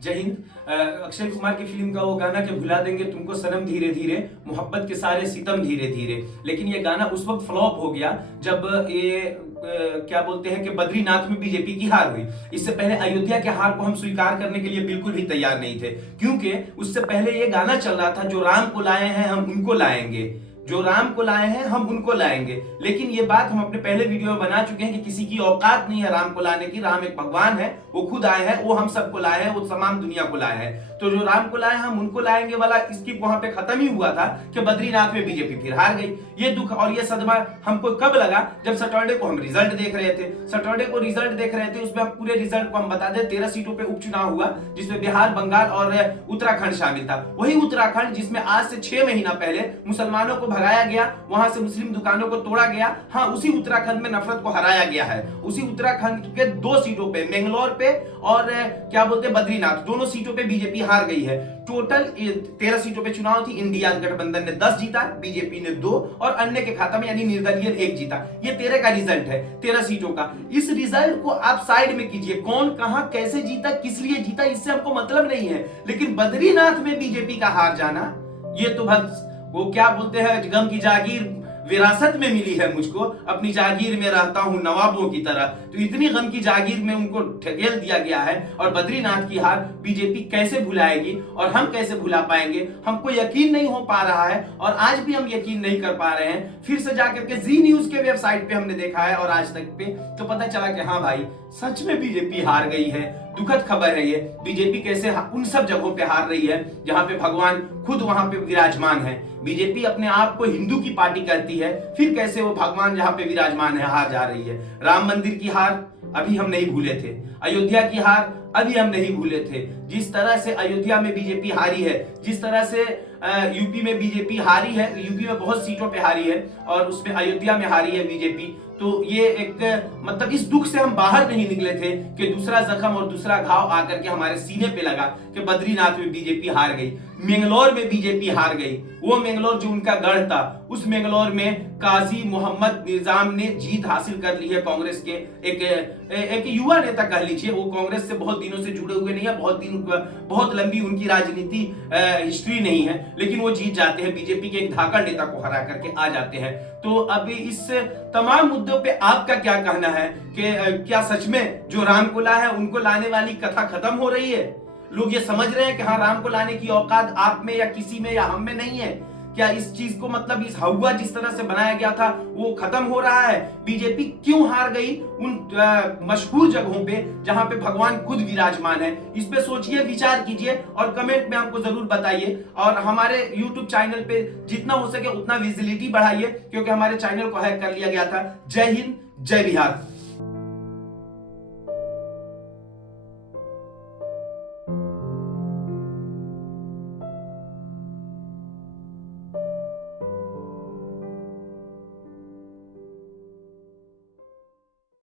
जय हिंद। अक्षय कुमार की फिल्म का वो गाना कि भुला देंगे तुमको सनम धीरे धीरे, मोहब्बत के सारे सितम धीरे धीरे, लेकिन ये गाना उस वक्त फ्लॉप हो गया जब ये क्या बोलते हैं कि बद्रीनाथ में बीजेपी की हार हुई। इससे पहले अयोध्या के हार को हम स्वीकार करने के लिए बिल्कुल भी तैयार नहीं थे, क्योंकि उससे पहले ये गाना चल रहा था, जो राम को लाए हैं हम उनको लाएंगे, जो राम को लाए हैं हम उनको लाएंगे। लेकिन ये बात हम अपने पहले वीडियो में बना चुके हैं कि किसी की औकात नहीं है राम को लाने की। राम एक भगवान है, वो खुद आए हैं, वो हम सबको लाए हैं, वो तमाम दुनिया को लाए हैं। तो जो राम को लाए हम उनको लाएंगे वाला स्किप वहां पे खत्म ही हुआ था कि बद्रीनाथ में बीजेपी फिर हार गई। ये दुख और ये सदमा हमको कब लगा, जब सैटरडे को हम रिजल्ट देख रहे थे। सैटरडे को रिजल्ट देख रहे थे, उसमें हम पूरे रिजल्ट को हम बता दें। 13 सीटों पे उपचुनाव हुआ, जिसमें बिहार, बंगाल और उत्तराखंड शामिल था। वही उत्तराखंड जिसमें आज से 6 महीना पहले मुसलमानों को भगाया गया, वहां से मुस्लिम दुकानों को तोड़ा गया। हाँ, उसी उत्तराखंड में नफरत को हराया गया है। उसी उत्तराखंड के 2 सीटों पे, मैंगलोर पे और क्या बोलते हैं बद्रीनाथ, दोनों सीटों पे बीजेपी हार गई है। टोटल 13 सीटों पे चुनाव थी। इंडिया गठबंधन ने 10 जीता, बीजेपी ने 2 और अन्य के खाता में यानी निर्दलीय 1 जीता। ये 13 का रिजल्ट है, 13 सीटों का। इस रिजल्ट को आप साइड में कीजिए, कौन कहां कैसे जीता, किस लिए जीता, इससे हमको मतलब नहीं है। लेकिन बद्रीनाथ में बीजेपी का हार जाना, ये तो बस वो क्या बोलते हैं, गम की जागीर विरासत में मिली है मुझको, अपनी जागीर में रहता हूं नवाबों की तरह। तो इतनी गम की जागीर में उनको ढकेल दिया गया है। और बद्रीनाथ की हार बीजेपी कैसे भुलाएगी और हम कैसे भुला पाएंगे, हमको यकीन नहीं हो पा रहा है। और आज भी हम यकीन नहीं कर पा रहे हैं। फिर से जाकर के जी न्यूज के वेबसाइट पे हमने देखा है और आज तक पे, तो पता चला कि हाँ भाई, सच में बीजेपी हार गई है। दुखद खबर है ये। बीजेपी कैसे उन सब जगहों पे हार रही है जहां पे भगवान खुद वहां पे विराजमान है। बीजेपी अपने आप को हिंदू की पार्टी कहती है, फिर कैसे वो भगवान जहां पे विराजमान है हार जा रही है। राम मंदिर की हार अभी हम नहीं भूले थे, अयोध्या की हार अभी हम नहीं भूले थे। जिस तरह से अयोध्या में बीजेपी हारी है, जिस तरह से यूपी में बीजेपी हारी है, यूपी में बहुत सीटों पे हारी है और उसमें अयोध्या में हारी है बीजेपी। तो ये एक मतलब इस दुख से हम बाहर नहीं निकले थे कि दूसरा जख्म और दूसरा घाव आकर के हमारे सीने पे लगा कि बद्रीनाथ में बीजेपी हार गई, मैंगलोर में बीजेपी हार गई। वो मैंगलोर जो उनका गढ़ था, उस मैंगलोर में काजी मोहम्मद निजाम ने जीत हासिल कर ली है। कांग्रेस के एक युवा नेता कह लीजिए, वो कांग्रेस से बहुत दिनों से जुड़े हुए नहीं है, बहुत लंबी उनकी राजनीति हिस्ट्री नहीं है, लेकिन वो जीत जाते हैं, बीजेपी के एक धाकड़ नेता को हरा करके आ जाते हैं। तो अभी इस तमाम मुद्दों पे आपका क्या कहना है कि क्या सच में जो राम को ला है उनको लाने वाली कथा खत्म हो रही है? लोग ये समझ रहे हैं कि हाँ, राम को लाने की औकात आप में या किसी में या हम में नहीं है? क्या इस चीज को मतलब इस हवा जिस तरह से बनाया गया था वो खत्म हो रहा है? बीजेपी क्यों हार गई उन मशहूर जगहों पे जहां पे भगवान खुद विराजमान है? इस पे सोचिए, विचार कीजिए और कमेंट में हमको जरूर बताइए। और हमारे YouTube चैनल पे जितना हो सके उतना विजिबिलिटी बढ़ाइए, क्योंकि हमारे चैनल को हैक कर लिया गया था। जय हिंद, जय बिहार।